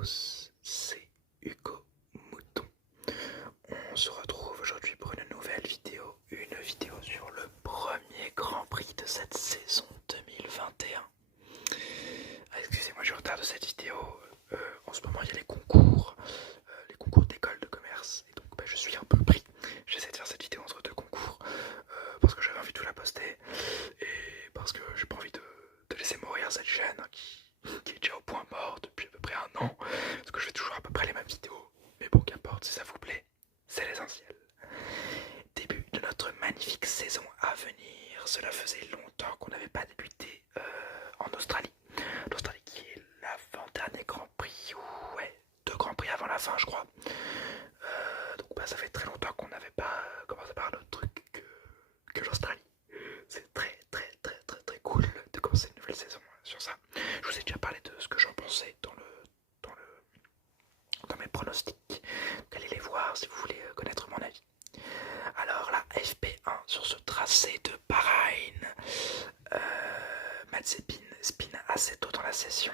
tous, c'est Hugo Mouton. On se retrouve aujourd'hui pour une nouvelle vidéo, sur le premier Grand Prix de cette saison 2021. Excusez-moi du retard de cette vidéo, en ce moment il y a les concours d'école de commerce, et donc je suis un peu pris. J'essaie de faire cette vidéo entre deux concours, parce que j'avais envie de tout la poster, et parce que j'ai pas envie de laisser mourir cette chaîne qui est déjà au point mort depuis à peu près un an, parce que je fais toujours à peu près les mêmes vidéos, mais bon, qu'importe, si ça vous plaît, c'est l'essentiel. Début de notre magnifique saison à venir. Cela faisait longtemps qu'on n'avait pas débuté en Australie. L'Australie qui est l'avant-dernier Grand Prix, ou ouais, 2 Grands Prix avant la fin je crois. Donc ça fait très longtemps qu'on n'avait pas commencé par un autre truc que l'Australie. C'est très cool de commencer une nouvelle saison sur ça. Je vous ai déjà parlé de ce que j'en pensais dans mes pronostics. Donc allez les voir si vous voulez connaître mon avis. Alors la FP1 sur ce tracé de Bahreïn, Mazepin spin assez tôt dans la session.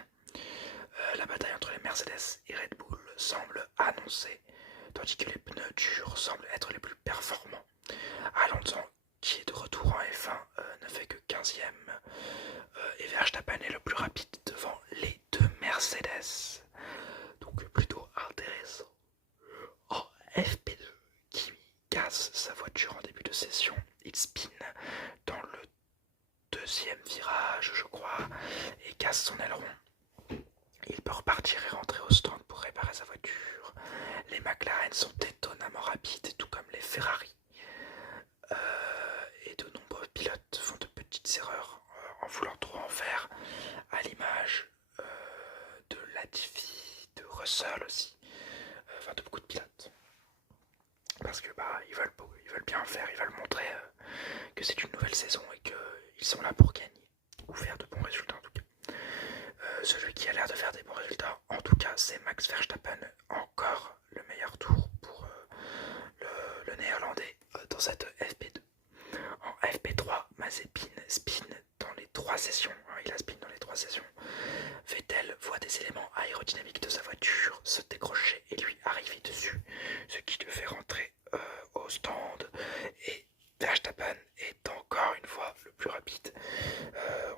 La bataille entre les Mercedes et Red Bull semble annoncée, tandis que les pneus durs semblent être les plus performants. Alonso, qui est de retour en F1, ne fait que 15e, et Verstappen est le plus rapide devant les 2 Mercedes. Donc plutôt intéressant. En FP2, Kimi casse sa voiture en début de session. Il spin dans le 2e virage, je crois, et casse son aileron. Il peut repartir et rentrer au stand pour réparer sa voiture. Les McLaren sont étonnamment rapides, tout comme les Ferrari. Et de nombreux pilotes font de petites erreurs en voulant trop en faire, à l'image de Latifi, de Russell aussi, enfin de beaucoup de pilotes. Parce que ils veulent bien faire, ils veulent montrer que c'est une nouvelle saison et qu'ils sont là pour gagner, ou faire de bons résultats en tout cas. Celui qui a l'air de faire des bons résultats, en tout cas, c'est Max Verstappen, encore le meilleur tour pour le néerlandais dans cette FP2. En FP3, Mazepin spin dans les 3 sessions, il a spin dans les 3 sessions. Vettel voit des éléments aérodynamiques de sa voiture se décrocher et lui arriver dessus, ce qui le fait rentrer au stand, et Verstappen est encore une fois le plus rapide.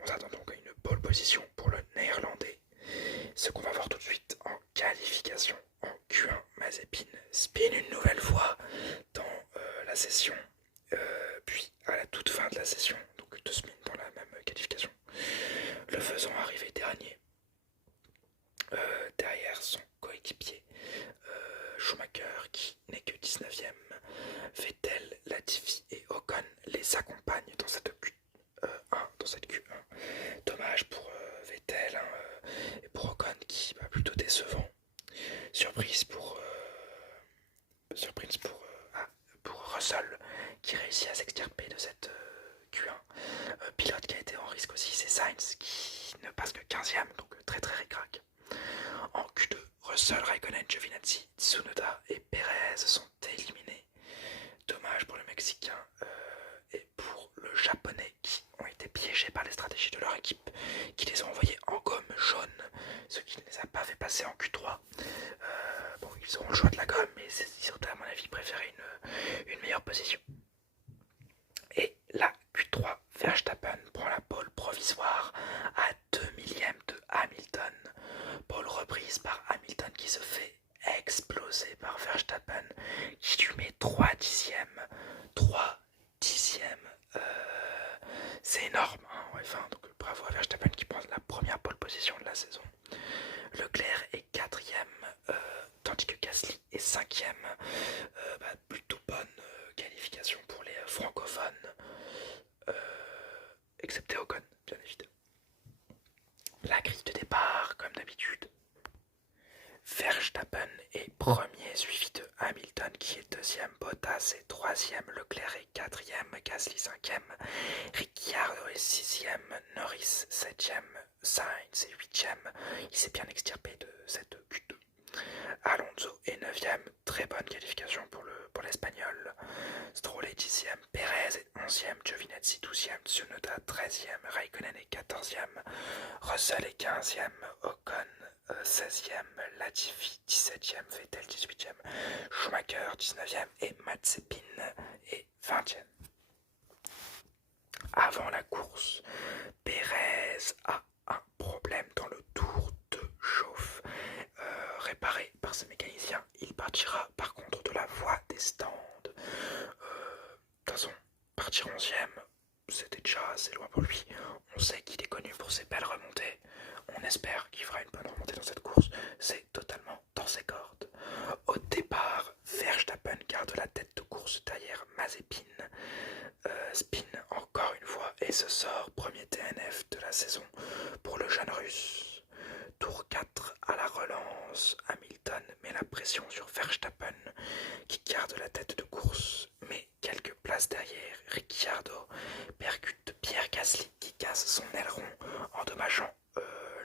On s'attend donc à une pole position pour le néerlandais. Ce qu'on va voir tout de suite en qualification. En Q1, Mazepin spin une nouvelle fois dans la session, puis à la toute fin de la session, donc 2 spins dans la même qualification, le faisant arriver dernier, derrière son coéquipier Schumacher qui n'est que 19e. Vettel, Latifi et Ocon les accompagnent dans cette Q1. Dommage pour Vettel et pour Ocon qui va plutôt décevant. Surprise pour Russell qui réussit à s'extirper de cette Q1. Pilote qui a été en risque aussi, c'est Sainz qui ne passe que 15e, donc très ric-rac. En Q2, Russell, Raikkonen, Giovinazzi, Tsunoda et Perez sont éliminés. Dommage pour le Mexicain et pour le Japonais qui ont été piégés par les stratégies de leur équipe, qui les ont envoyés en gomme jaune, ce qui ne les a pas fait passer en Q3. Ils auront le choix de la gomme, mais ils auraient à mon avis préféré une meilleure position. Et la Q3, Verstappen prend la pole provisoire à 2 millièmes de Hamilton. Pole reprise par Hamilton qui se fait exploser par Verstappen, qui lui met 3 dixièmes. 3 dixièmes. C'est énorme, hein, donc bravo à Verstappen qui prend la première pole position de la saison. Leclerc est 4e, tandis que Gasly est 5e. Plutôt bonne qualification pour les francophones, excepté Ocon, bien évidemment. La grille de départ, comme d'habitude. Verstappen est premier, suivi de Hamilton qui est 2e, Bottas est 3e, Leclerc est 4e, Gasly 5e, Ricciardo est 6e, Norris 7e, Sainz est 8e. Il s'est bien extirpé de cette Q2. Alonso est 9e, très bonne qualification pour l'Espagnol. Stroll est 10e, Perez est 11e, Giovinazzi 12e, Tsunoda 13e, Raikkonen est 14e, Russell est 15e, Ocon 16e, Latifi 17e, Vettel 18e, Schumacher 19e et Mazepin est 20e. Avant la course, Pérez a un problème dans le tour de chauffe. Réparé par ses mécaniciens, il partira par contre de la voie des stands. De toute façon, partir 11e, c'était déjà assez loin pour lui. On sait qu'il est connu pour ses belles remontées. On espère qu'il fera une bonne remontée dans cette course. C'est totalement dans ses cordes. Au départ, Verstappen garde la tête de course derrière Mazepin. Spin encore une fois et se sort premier DNF de la saison pour le jeune russe. Tour 4 à la relance, Hamilton met la pression sur Verstappen qui garde la tête de course, mais quelques places derrière, Ricciardo percute Pierre Gasly qui casse son aileron, endommageant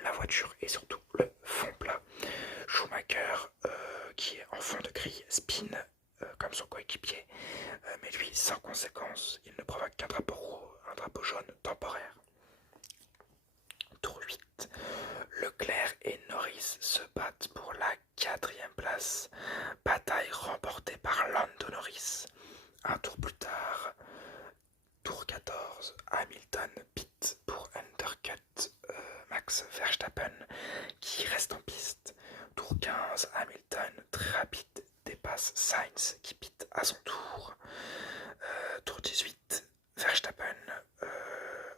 la voiture et surtout le fond plat. Schumacher, qui est en fond de grille, spin comme son coéquipier, mais lui sans conséquence, il ne provoque qu'un drapeau jaune temporaire. Tour 8, Leclerc et Norris se battent pour la 4e place. Bataille remportée par Lando Norris. Un tour plus tard, tour 14, Hamilton pit pour undercut Max Verstappen qui reste en piste. Tour 15, Hamilton très rapide dépasse Sainz qui pit à son tour. Tour 18, Verstappen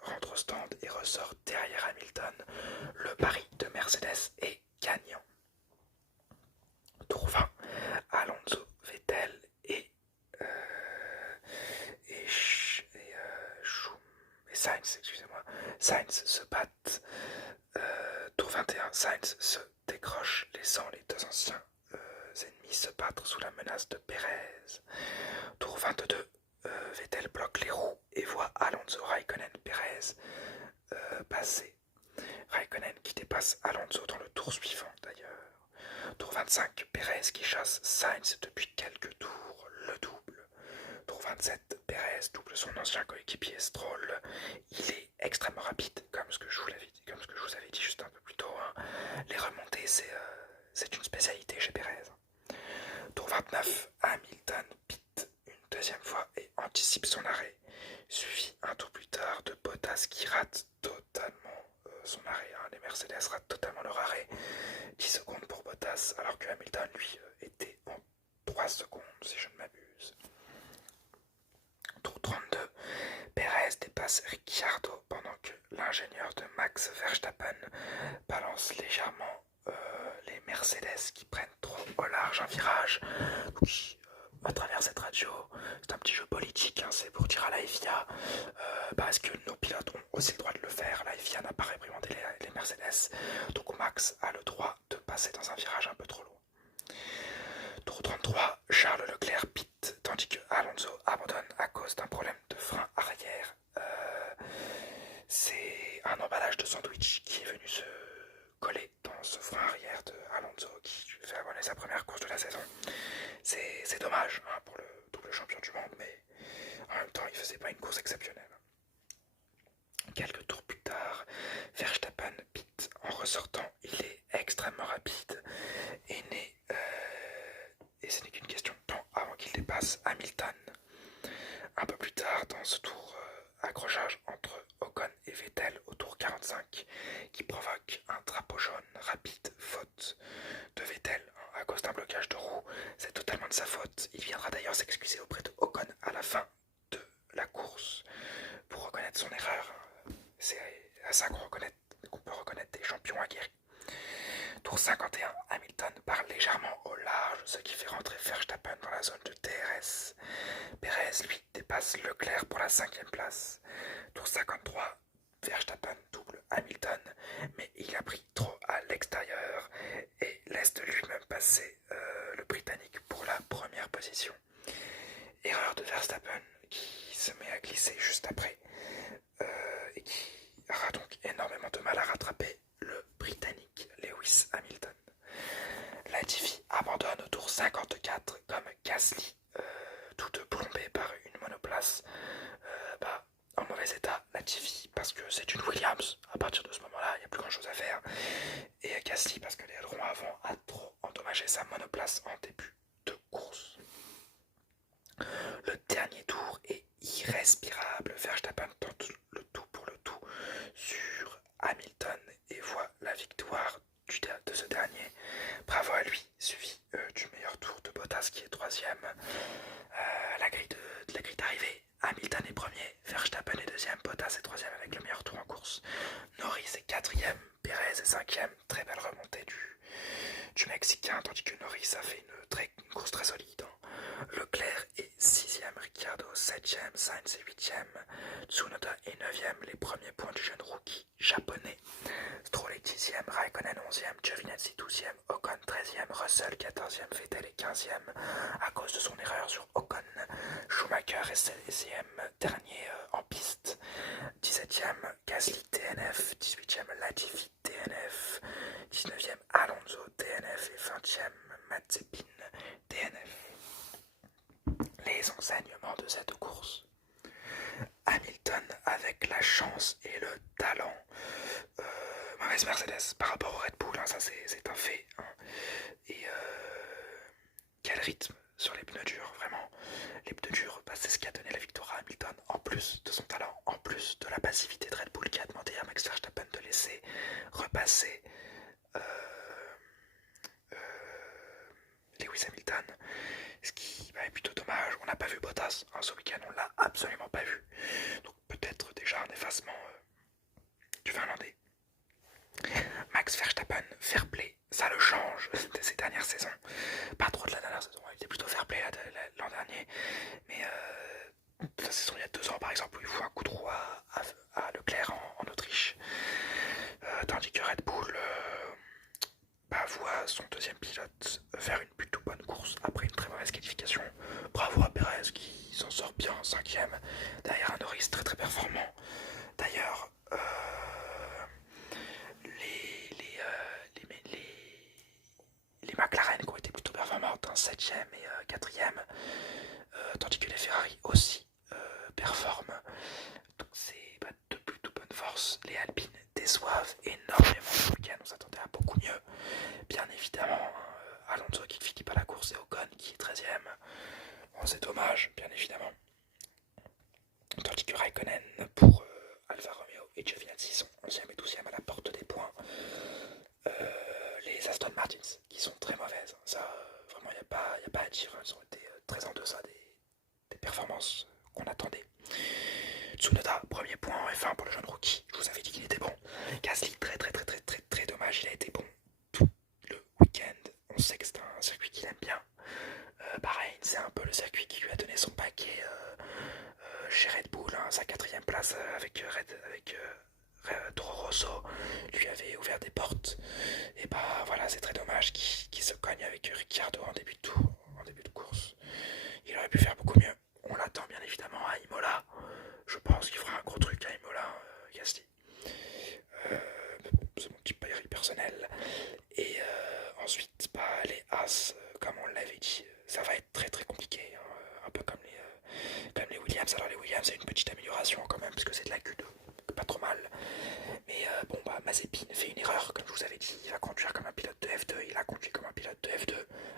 rentre au stand et ressort derrière Hamilton. Le pari de Mercedes est gagnant. Tour 20, Alonso, Vettel et Sainz, excusez-moi. Sainz se battent. Tour 21, Sainz se décroche, laissant les deux anciens ennemis se battre sous la menace de Pérez. Tour 22, Vettel bloque les roues et voit Alonso, Raikkonen, Pérez passer. Raikkonen qui dépasse Alonso dans le tour suivant d'ailleurs. Tour 25, Pérez qui chasse Sainz depuis quelques tours, le double. Tour 27, Pérez double son ancien coéquipier Stroll. Il est extrêmement rapide, comme ce que je vous avais dit juste un peu plus tôt. Hein. Les remontées, c'est une spécialité chez Pérez. Tour 29, Hamilton pit une deuxième fois et anticipe son arrêt. Suivi un tour plus tard de Bottas qui rate totalement son arrêt. Hein. Les Mercedes ratent totalement leur arrêt. 10 secondes pour Bottas, alors que Hamilton, lui, était en 3 secondes, si je ne m'abuse. Tour 32, Pérez dépasse Ricciardo pendant que l'ingénieur de Max Verstappen balance légèrement les Mercedes qui prennent trop au large un virage. Oui, à travers cette radio, c'est un petit jeu politique, hein, c'est pour dire à la FIA, parce que nos pilotes ont aussi le droit de le faire. La FIA n'a pas réprimandé les Mercedes, donc Max a le droit de passer dans un virage un peu trop long. Tour 33, Charles Leclerc pit, tandis que Alonso abandonne à cause d'un problème de frein arrière. C'est un emballage de sandwich qui est venu se coller dans ce frein arrière de Alonso qui fait abonner sa première course de la saison. C'est dommage hein, pour le double champion du monde, mais en même temps il faisait pas une course exceptionnelle. Quelques tours plus tard, Verstappen pit en ressortant, il est extrêmement rapide et ce n'est qu'une question de temps avant qu'il dépasse Hamilton. Un peu plus tard dans ce tour, accrochage entre Ocon et Vettel au tour 45 qui provoque un drapeau jaune rapide, faute de Vettel à cause d'un blocage de roue. C'est totalement de sa faute. Il viendra d'ailleurs s'excuser auprès de Ocon à la fin de la course pour reconnaître son erreur. C'est à ça qu'on peut reconnaître des champions aguerris. Tour 51, Hamilton part légèrement au large, ce qui fait rentrer Verstappen dans la zone de DRS. Pérez, lui, dépasse Leclerc pour la 5e place. Tour 53, Verstappen double Hamilton, mais il a pris trop à l'extérieur et laisse de lui-même passer le Britannique pour la première position. Erreur de Verstappen qui se met à glisser juste après et qui aura donc énormément de mal à rattraper le Britannique Lewis Hamilton. Latifi abandonne au tour 54 comme Gasly, tous deux plombés par une monoplace en mauvais état. Latifi parce que c'est une Williams, à partir de ce moment-là il n'y a plus grand chose à faire, Gasly parce que l'aileron avant a trop endommagé sa monoplace en début de course. Le dernier tour est irrespirable. Verstappen tente le tout pour le tout sur Hamilton et voit la victoire de ce dernier. Bravo à lui, suivi du meilleur tour de Bottas qui est troisième. La grille d'arrivée, Hamilton est premier, Verstappen est deuxième, Bottas est troisième avec le meilleur tour en course. Norris est quatrième, Perez est cinquième. Très belle remontée du Mexicain, tandis que Norris a fait une course très solide. Leclerc est sixième, Ricciardo septième, Sainz est huitième, Tsunoda est neuvième. Les premiers points du jeune rookie japonais. Stroll est dixième, Raikkonen onzième, Giovinazzi douzième, Ocon treizième, Russell quatorzième, Vettel est quinzième à cause de son erreur sur Ocon. Schumacher est 16e, dernier en piste. 17e, Gasly DNF. 18e, Latifi DNF. 19e, Alonso DNF. Et 20e, Mazepin DNF. Les enseignements de cette course. Hamilton avec la chance et le talent. Mauvaise Mercedes par rapport au Red Bull, hein, ça c'est un fait. Hein. Et quel rythme sur les pneus durs, vraiment. Les pneus durs, c'est ce qui a donné la victoire à Hamilton, en plus de son talent, en plus de la passivité de Red Bull qui a demandé à Max Verstappen de laisser repasser Lewis Hamilton, ce qui est plutôt dommage. On n'a pas vu Bottas ce week-end, on l'a absolument pas vu. Donc peut-être déjà un effacement du Finlandais. Max Verstappen, fair play, ça le change de ces dernières saisons. Pas trop de la dernière saison, il était plutôt fair play l'an dernier. Mais la saison il y a 2 ans par exemple, où il fout un coup de roue à Leclerc en Autriche. Tandis que Red Bull voit son deuxième pilote faire une plutôt bonne course après une très mauvaise qualification. Bravo à Perez qui s'en sort bien en 5ème, derrière un Norris très très performant. D'ailleurs, les McLaren qui ont été plutôt performantes, 7ème et 4ème, tandis que les Ferrari aussi performent. Donc c'est de plutôt bonne force. Les Alpines déçoivent énormément ce week-end, on s'attendait à beaucoup mieux. Bien évidemment, Alonso qui ne finit pas la course et Ocon qui est 13ème. Bon, c'est dommage, bien évidemment. Tandis que Raikkonen pour Alfa Romeo et Giovinazzi sont 11ème et 12ème à la porte des points. Les Aston Martins qui sont très mauvaises, ça vraiment il n'y a pas à dire, elles ont été très en deçà des performances qu'on attendait. Tsunoda, premier point en F1 pour le jeune rookie, je vous avais dit qu'il était bon. Gasly, très dommage, il a été bon tout le week-end. On sait que c'est un circuit qu'il aime bien. Bahreïn, c'est un peu le circuit qui lui a donné son paquet chez Red Bull, hein, sa 4ème place avec Toro Rosso lui avait ouvert des portes. Et voilà, c'est très dommage qu'il se cogne avec Ricciardo en début de course. Il aurait pu faire beaucoup mieux. On l'attend bien évidemment à Imola. Je pense qu'il fera un gros truc à Imola, Gasly. C'est mon petit pari personnel. Et ensuite, les As, comme on l'avait dit, ça va être très très compliqué. Hein, un peu comme les Williams. Alors les Williams, c'est une petite amélioration quand même, parce que c'est de la Q2. Pas trop mal. Mais Mazepin fait une erreur, comme je vous avais dit. Il va conduire comme un pilote de F2. Il a conduit comme un pilote de F2.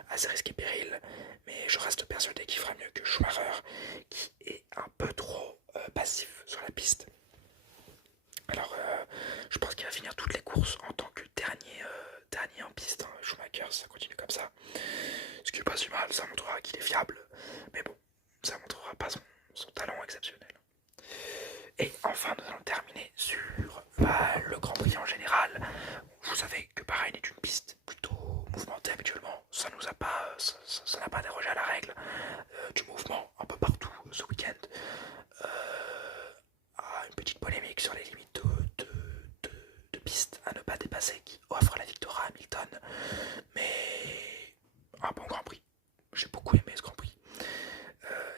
Assez risqué péril. Mais je reste persuadé qu'il fera mieux que Schumacher, qui est un peu trop passif sur la piste. Alors, je pense qu'il va finir toutes les courses en tant que dernier en piste. Hein. Schumacher, ça continue comme ça. Ce qui est pas si mal, ça montrera qu'il est fiable. Mais bon, ça montrera pas son talent exceptionnel. Et enfin, nous allons terminer sur le Grand Prix en général. Vous savez que Bahreïn est une piste plutôt mouvementée habituellement. Ça n'a pas dérogé à la règle du mouvement un peu partout ce week-end. Une petite polémique sur les limites de piste à ne pas dépasser qui offre la victoire à Hamilton. Mais un bon Grand Prix. J'ai beaucoup aimé ce Grand Prix.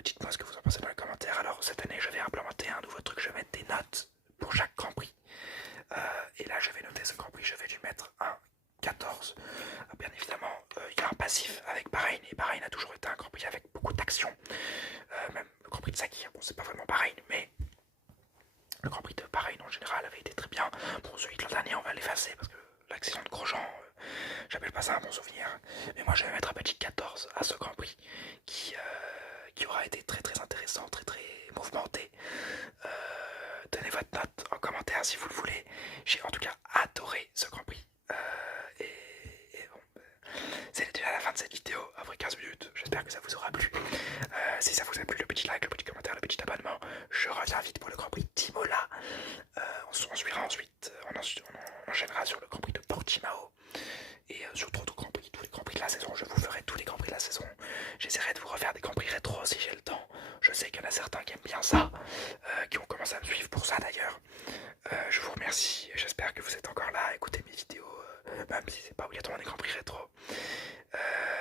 Dites-moi ce que vous en pensez dans les commentaires. Alors cette année je vais implémenter un nouveau truc, je vais mettre des notes pour chaque Grand Prix. Et là je vais noter ce Grand Prix, je vais lui mettre un 14. Bien évidemment, il y a un passif avec Bahreïn, et Bahreïn a toujours été un Grand Prix avec beaucoup d'action. Même le Grand Prix de Sakir, bon c'est pas vraiment Bahreïn, mais le Grand Prix de Bahreïn en général avait été très bien. Bon celui de l'an dernier on va l'effacer parce que l'accident de Grosjean, j'appelle pas ça un bon souvenir. Mais moi je vais mettre un petit 14 à ce Grand Prix qui aura été très très intéressant, très très mouvementé. Donnez votre note en commentaire si vous le voulez. J'ai en tout cas adoré ce Grand Prix. Et bon, c'est déjà la fin de cette vidéo après 15 minutes. J'espère que ça vous aura plu. Si ça vous a plu, le petit like, le petit commentaire, le petit abonnement. Je reviens vite pour le Grand Prix d'Imola. On suivra ensuite, on enchaînera sur le Grand Prix de Portimao. Et sur d'autres Grands Prix, tous les Grands Prix de la saison. Je vous ferai tous les Grands Prix de la saison. J'essaierai de vous refaire des Grands Prix rétro si j'ai le temps. Je sais qu'il y en a certains qui aiment bien ça, qui ont commencé à me suivre pour ça d'ailleurs. Je vous remercie, j'espère que vous êtes encore là à écouter mes vidéos, même si c'est pas obligatoirement des Grands Prix rétro.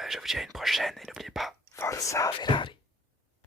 Je vous dis à une prochaine et n'oubliez pas, Forza Ferrari.